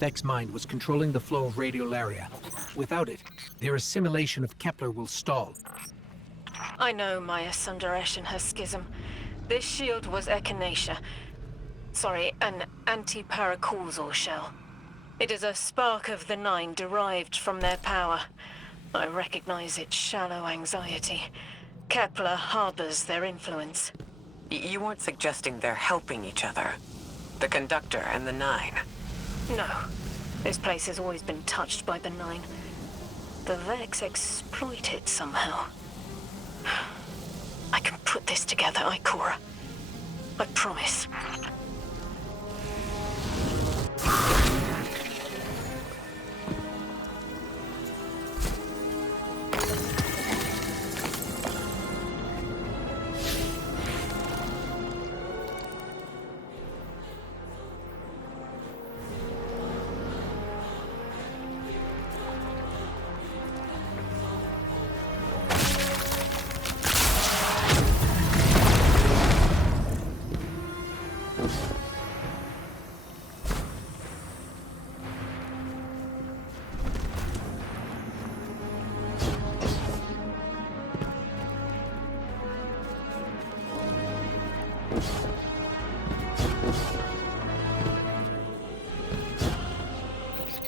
Vex mind was controlling the flow of radiolaria. Without it, their assimilation of Kepler will stall. I know Maya Sundaresh and her schism. This shield was echinacea. Sorry, an anti-paracausal shell. It is a spark of the Nine derived from their power. I recognize its shallow anxiety. Kepler harbors their influence. You weren't suggesting they're helping each other? The Conductor and the Nine? No. This place has always been touched by the Nine. The Vex exploit it somehow. I can put this together, Ikora. I promise.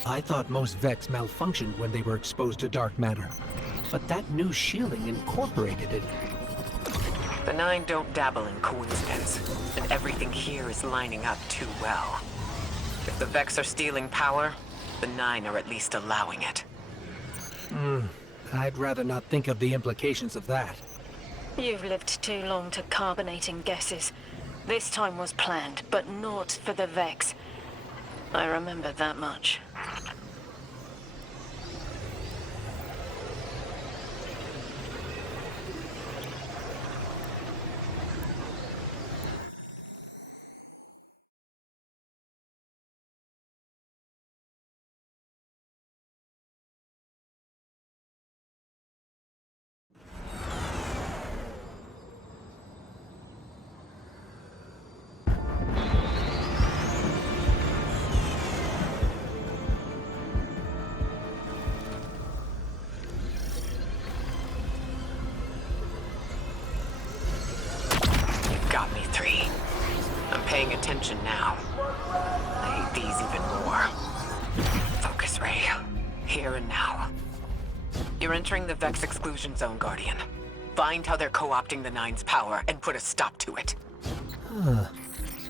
I thought most Vex malfunctioned when they were exposed to dark matter. But that new shielding incorporated it. The Nine don't dabble in coincidence, and everything here is lining up too well. If the Vex are stealing power, the Nine are at least allowing it. I'd rather not think of the implications of that. You've lived too long to carbonating guesses. This time was planned, but not for the Vex. I remember that much. Paying attention now. I hate these even more. Focus ray. Here and now. You're entering the Vex exclusion zone, Guardian. Find how they're co-opting the Nine's power and put a stop to it.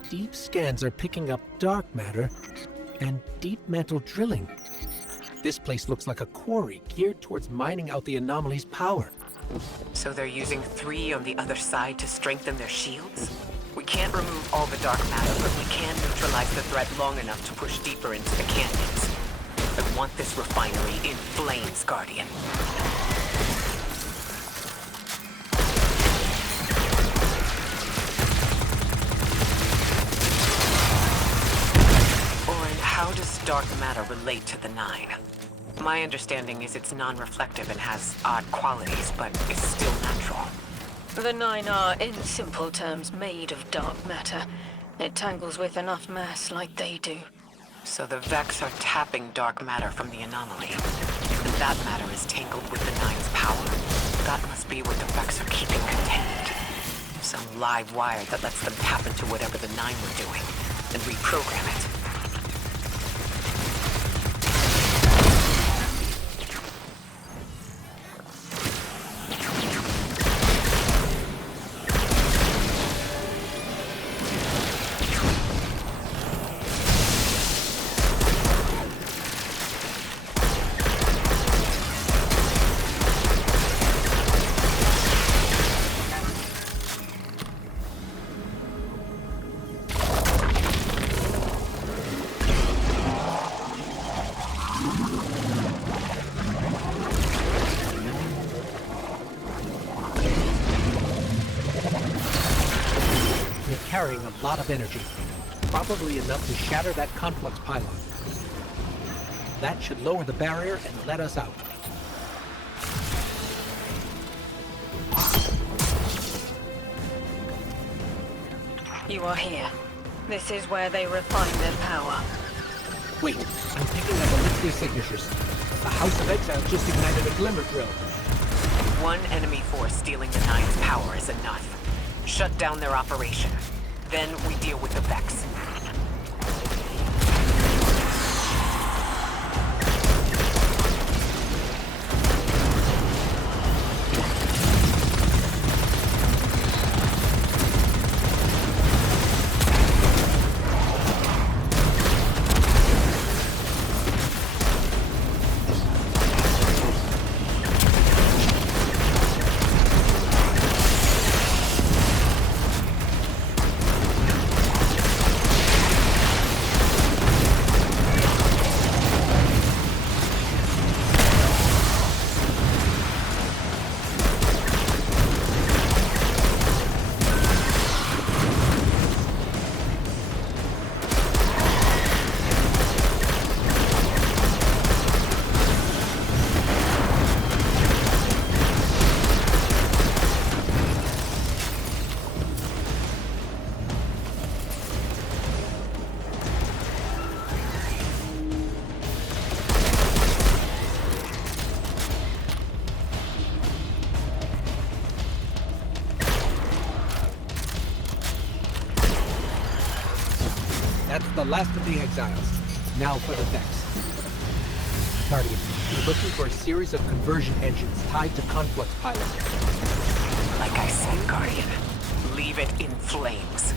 Deep scans are picking up dark matter and deep mantle drilling. This place looks like a quarry geared towards mining out the anomaly's power. So they're using 3 on the other side to strengthen their shields? We can't remove all the dark matter, but we can neutralize the threat long enough to push deeper into the canyons. I want this refinery in flames, Guardian. Orin, how does dark matter relate to the Nine? My understanding is it's non-reflective and has odd qualities, but is still natural. The Nine are, in simple terms, made of dark matter. It tangles with enough mass like they do. So the Vex are tapping dark matter from the anomaly. And that matter is tangled with the Nine's power. That must be what the Vex are keeping contained. Some live wire that lets them tap into whatever the Nine were doing, and reprogram it. Carrying a lot of energy, probably enough to shatter that conflux pylon. That should lower the barrier and let us out. You are here. This is where they refine their power. Wait, I'm picking up elixir signatures. The House of Exile just ignited a glimmer drill. One enemy force stealing the Nine's power is enough. Shut down their operation. Then we deal with the Vex. That's the last of the exiles. Now for the Vex. Guardian, you're looking for a series of conversion engines tied to Conflux Pilot. Like I said, Guardian, leave it in flames.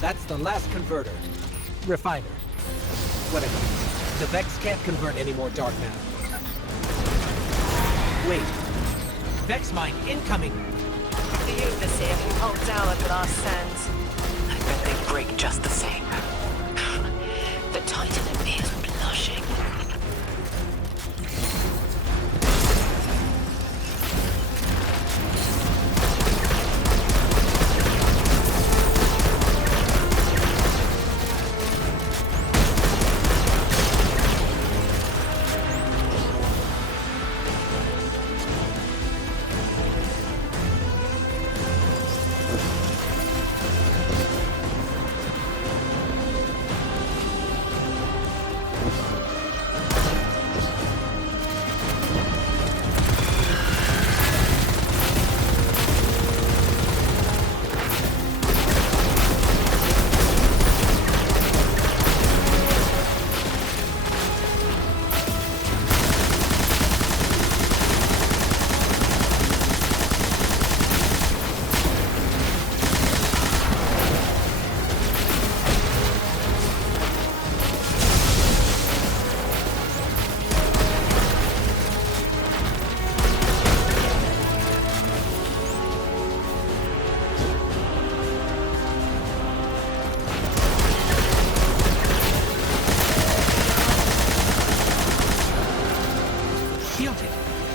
That's the last converter. Refiner. what I mean. The Vex can't convert any more dark matter. Wait. Vex mine incoming! The Overseer can hold down at our sands. I bet they break just the same. The Titan in me is blushing.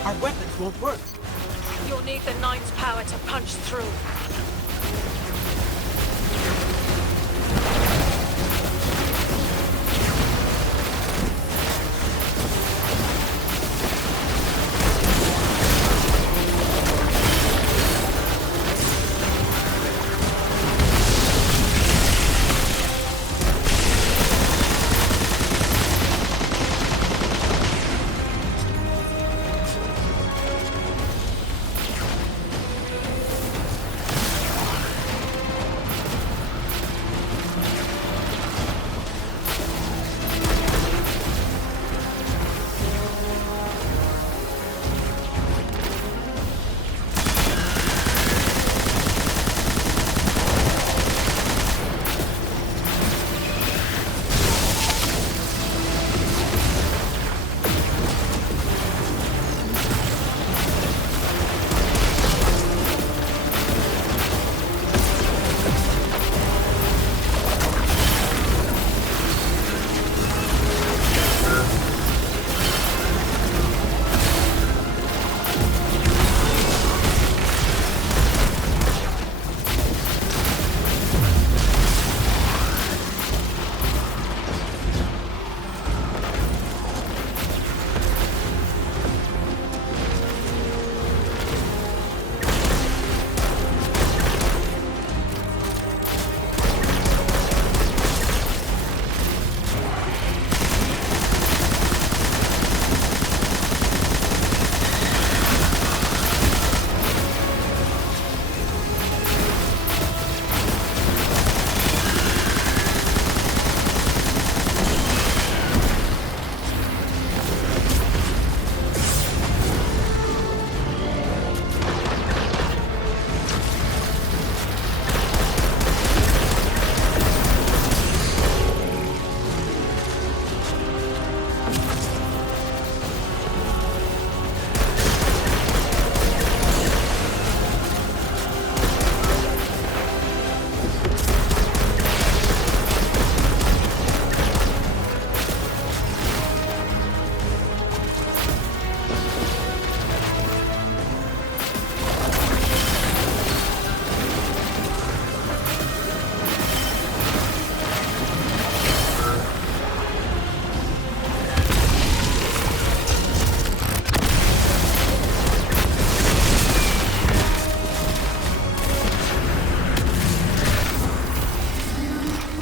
Our weapons won't work. You'll need the Nine's power to punch through.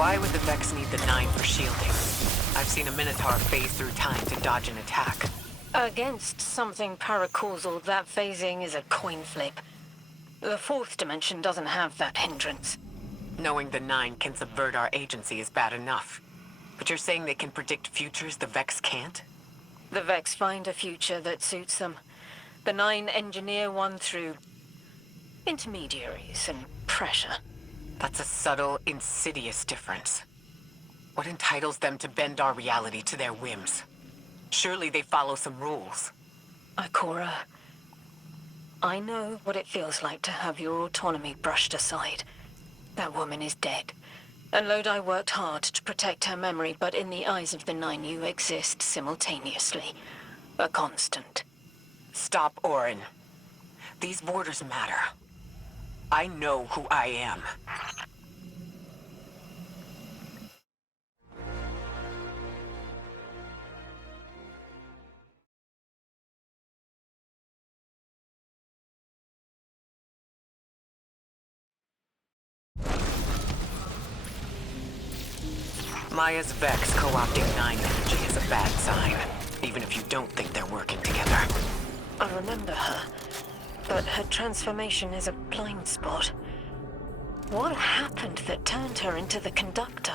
Why would the Vex need the Nine for shielding? I've seen a Minotaur phase through time to dodge an attack. Against something paracausal, that phasing is a coin flip. The fourth dimension doesn't have that hindrance. Knowing the Nine can subvert our agency is bad enough. But you're saying they can predict futures the Vex can't? The Vex find a future that suits them. The Nine engineer one through intermediaries and pressure. That's a subtle, insidious difference. What entitles them to bend our reality to their whims? Surely they follow some rules. Ikora, I know what it feels like to have your autonomy brushed aside. That woman is dead. And Lodi worked hard to protect her memory, but in the eyes of the Nine, you exist simultaneously. A constant. Stop, Orin. These borders matter. I know who I am. Maya's Vex co-opting Nine energy is a bad sign, even if you don't think they're working together. I remember her, but her transformation is a blind spot. What happened that turned her into the conductor?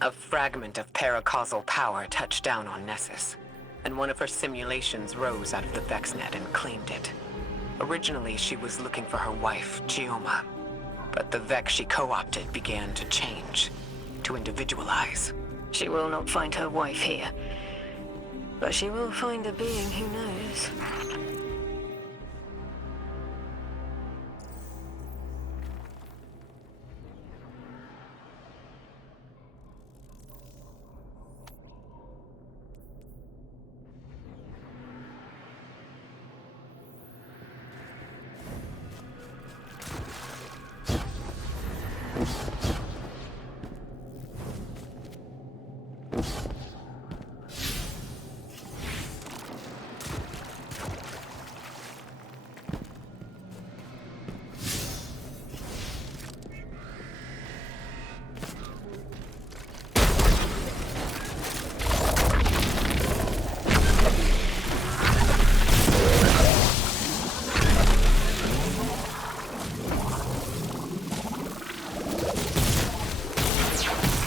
A fragment of paracausal power touched down on Nessus, and one of her simulations rose out of the VexNet and claimed it. Originally, she was looking for her wife, Gioma, but the Vex she co-opted began to change, to individualize. She will not find her wife here, but she will find a being who knows.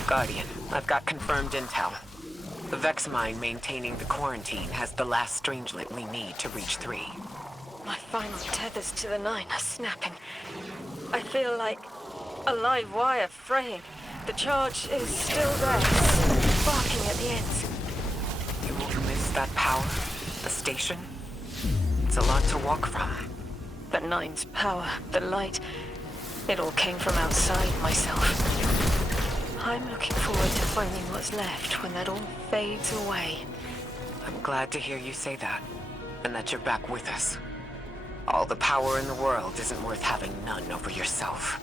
Guardian, I've got confirmed intel. The Vex mine maintaining the quarantine has the last strangelet we need to reach 3. My final tethers to the Nine are snapping. I feel like a live wire fraying. The charge is still there, sparking at the ends. You will miss that power? The station? It's a lot to walk from. The Nine's power, the light, it all came from outside myself. I'm looking forward to finding what's left when that all fades away. I'm glad to hear you say that, and that you're back with us. All the power in the world isn't worth having none over yourself.